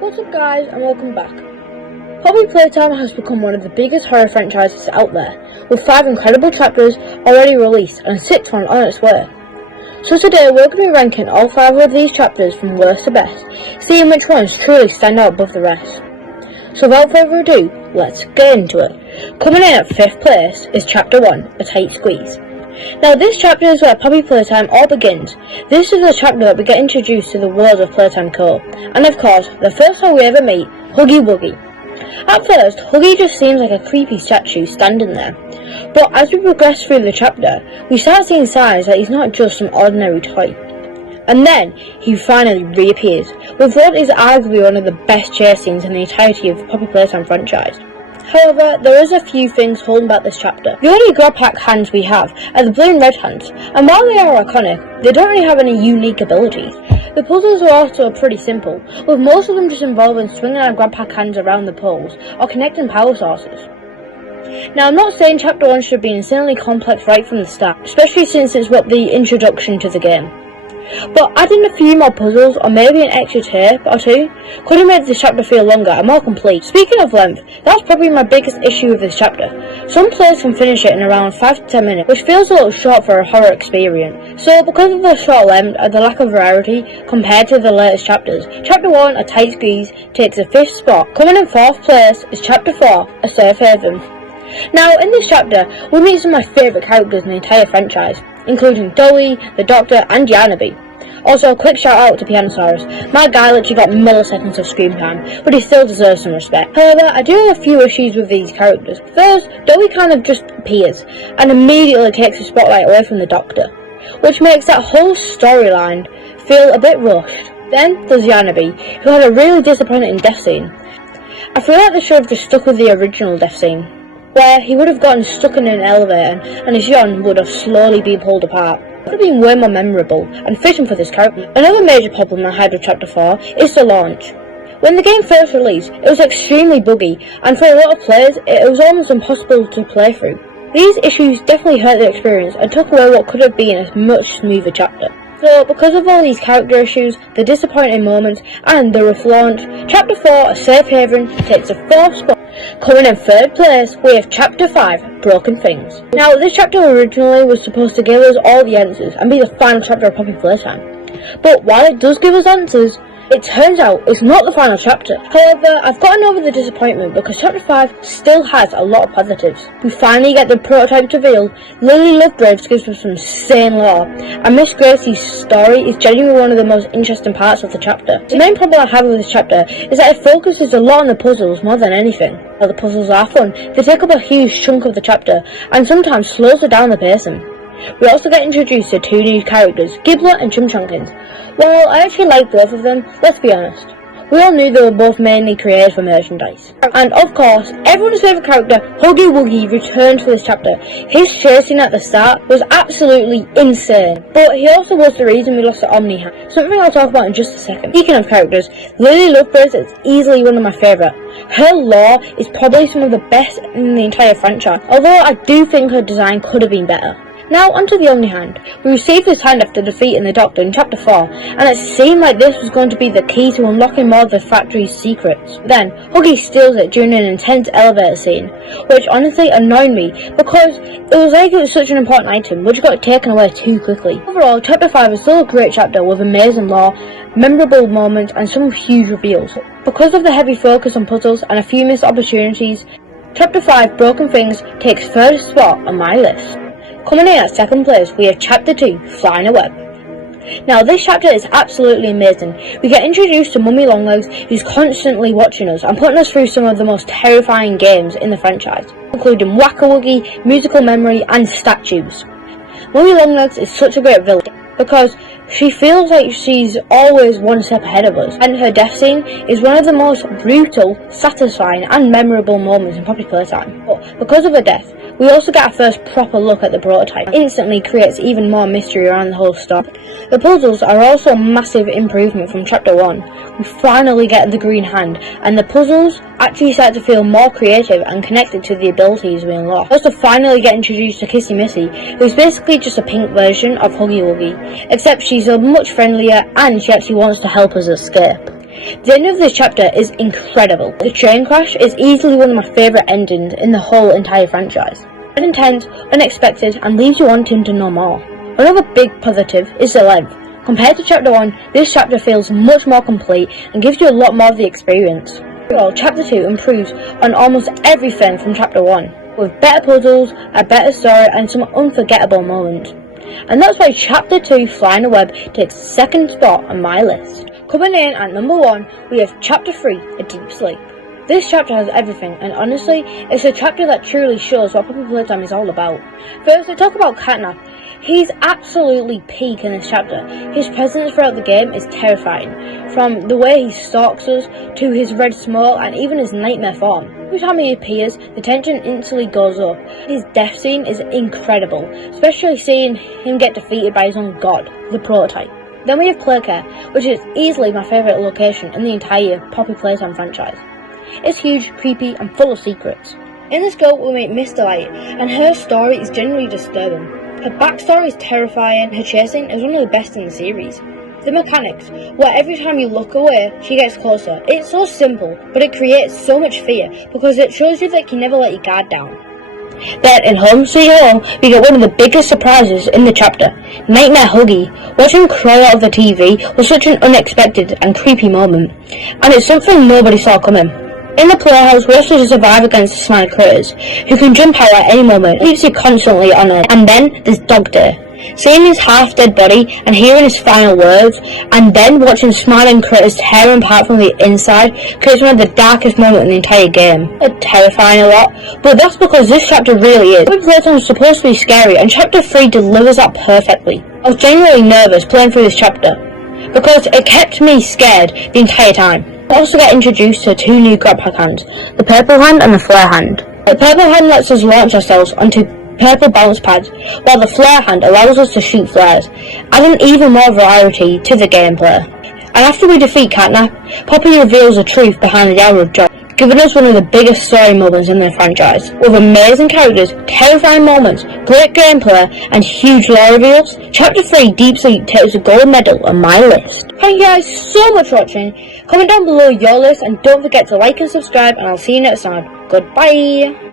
What's up guys, and welcome back. Probably Playtime has become one of the biggest horror franchises out there, with 5 incredible chapters already released and a 6th one on its way. So today we're going to be ranking all 5 of these chapters from worst to best, seeing which ones truly stand out above the rest. So without further ado, let's get into it. Coming in at 5th place is Chapter 1, A Tight Squeeze. Now this chapter is where Poppy Playtime all begins. This is the chapter that we get introduced to the world of Playtime Co. And of course, the first time we ever meet Huggy Wuggy. At first, Huggy just seems like a creepy statue standing there. But as we progress through the chapter, we start seeing signs that he's not just some ordinary toy. And then, he finally reappears, with what is arguably one of the best chase scenes in the entirety of the Poppy Playtime franchise. However, there is a few things holding back this chapter. The only grab pack hands we have are the blue and red hands, and while they are iconic, they don't really have any unique abilities. The puzzles are also pretty simple, with most of them just involving swinging our grab pack hands around the poles, or connecting power sources. Now I'm not saying chapter 1 should be insanely complex right from the start, especially since it's what the introduction to the game. But adding a few more puzzles, or maybe an extra tape or two, could have made this chapter feel longer and more complete. Speaking of length, that's probably my biggest issue with this chapter. Some players can finish it in around 5 to 10 minutes, which feels a little short for a horror experience. So because of the short length and the lack of variety compared to the latest chapters, Chapter 1, A Tight Squeeze, takes the 5th spot. Coming in 4th place is Chapter 4, A Safe Haven. Now in this chapter, we meet some of my favourite characters in the entire franchise, including Dolly, the Doctor and Yarnaby. Also, a quick shout out to Pianosaurus. My guy literally got milliseconds of screen time, but he still deserves some respect. However, I do have a few issues with these characters. First, Dolly kind of just appears, and immediately takes the spotlight away from the Doctor, which makes that whole storyline feel a bit rushed. Then there's Yarnaby, who had a really disappointing death scene. I feel like they should have just stuck with the original death scene, where he would have gotten stuck in an elevator and his yawn would have slowly been pulled apart. It would have been way more memorable and fitting for this character. Another major problem I had with Chapter 4 is the launch. When the game first released, it was extremely buggy, and for a lot of players, it was almost impossible to play through. These issues definitely hurt the experience and took away what could have been a much smoother chapter. So, because of all these character issues, the disappointing moments, and the rough launch, Chapter 4, A Safe Haven, takes the 4th spot. Coming in 3rd place, we have Chapter 5, Broken Things. Now, this chapter originally was supposed to give us all the answers and be the final chapter of Poppy Playtime. But while it does give us answers, it turns out it's not the final chapter. However, I've gotten over the disappointment because Chapter 5 still has a lot of positives. We finally get the prototype revealed, Lily Lovegraves gives us some insane lore, and Miss Gracie's story is genuinely one of the most interesting parts of the chapter. The main problem I have with this chapter is that it focuses a lot on the puzzles more than anything. While the puzzles are fun, they take up a huge chunk of the chapter, and sometimes slows it down the pacing. We also get introduced to 2 new characters, Gibbler and Chumchunkins. While I actually like both of them, let's be honest, we all knew they were both mainly created for merchandise. And of course, everyone's favourite character, Huggy Wuggy, returned for this chapter. His chasing at the start was absolutely insane, but he also was the reason we lost the Omni hand, something I'll talk about in just a second. Speaking of characters, Lily Lovegraves is easily one of my favourite. Her lore is probably some of the best in the entire franchise, although I do think her design could have been better. Now onto the Omni Hand. We received this hand after defeating the Doctor in Chapter 4, and it seemed like this was going to be the key to unlocking more of the factory's secrets. Then, Huggy steals it during an intense elevator scene, which honestly annoyed me, because it was like it was such an important item, which got taken away too quickly. Overall, Chapter 5 is still a great chapter with amazing lore, memorable moments, and some huge reveals. Because of the heavy focus on puzzles and a few missed opportunities, Chapter 5, Broken Things, takes 3rd spot on my list. Coming in at 2nd place, we have Chapter 2, Flying a Web. Now this chapter is absolutely amazing. We get introduced to Mummy Longlegs, who's constantly watching us and putting us through some of the most terrifying games in the franchise, including Whack-A-Woogie, Musical Memory and Statues. Mummy Longlegs is such a great villain because she feels like she's always one step ahead of us, and her death scene is one of the most brutal, satisfying and memorable moments in Poppy Playtime. But because of her death, we also get our first proper look at the prototype. It instantly creates even more mystery around the whole story. The puzzles are also a massive improvement from Chapter 1. We finally get the green hand, and the puzzles actually start to feel more creative and connected to the abilities we unlock. We also finally get introduced to Kissy Missy, who's basically just a pink version of Huggy Wuggy, except she's much friendlier and she actually wants to help us escape. The end of this chapter is incredible. The train crash is easily one of my favourite endings in the whole entire franchise. It's intense, unexpected, and leaves you wanting to know more. Another big positive is the length. Compared to chapter 1, this chapter feels much more complete and gives you a lot more of the experience. Overall, chapter 2 improves on almost everything from chapter 1, with better puzzles, a better story, and some unforgettable moments. And that's why chapter 2, Flying the Web, takes second spot on my list. Coming in at number 1, we have chapter 3, A Deep Sleep. This chapter has everything, and honestly, it's a chapter that truly shows what Puppy Playtime is all about. First, let's talk about Catnap. He's absolutely peak in this chapter. His presence throughout the game is terrifying, from the way he stalks us, to his red smoke, and even his nightmare form. Every time he appears, the tension instantly goes up. His death scene is incredible, especially seeing him get defeated by his own god, the prototype. Then we have Playcare, which is easily my favourite location in the entire Puppy Playtime franchise. It's huge, creepy, and full of secrets. In this girl we meet Miss Delight, and her story is genuinely disturbing. Her backstory is terrifying, her chasing is one of the best in the series. The mechanics, where every time you look away, she gets closer. It's so simple, but it creates so much fear, because it shows you that you can never let your guard down. Then in Home Sweet Home, we get one of the biggest surprises in the chapter, Nightmare Huggy. Watching him crawl out of the TV was such an unexpected and creepy moment, and it's something nobody saw coming. In the playhouse, we have to survive against the smart critters, who can jump out at any moment, keeps you constantly on edge. And then there's Dog Day. Seeing his half-dead body and hearing his final words, and then watching smiling critters tear him apart from the inside, creates one of the darkest moments in the entire game. It's terrifying a lot, but that's because this chapter really is. Puppy Playtime is supposed to be scary, and chapter 3 delivers that perfectly. I was genuinely nervous playing through this chapter, because it kept me scared the entire time. We also get introduced to 2 new grab pack hands, the purple hand and the flare hand. The purple hand lets us launch ourselves onto purple bounce pads, while the flare hand allows us to shoot flares, adding even more variety to the gameplay. And after we defeat Catnap, Poppy reveals the truth behind the Hour of Joy, giving us one of the biggest story moments in the franchise. With amazing characters, terrifying moments, great gameplay, and huge lore reveals, Chapter 3 Deep Sleep takes a gold medal on my list. Thank you guys so much for watching. Comment down below your list, and don't forget to like and subscribe, and I'll see you next time. Goodbye!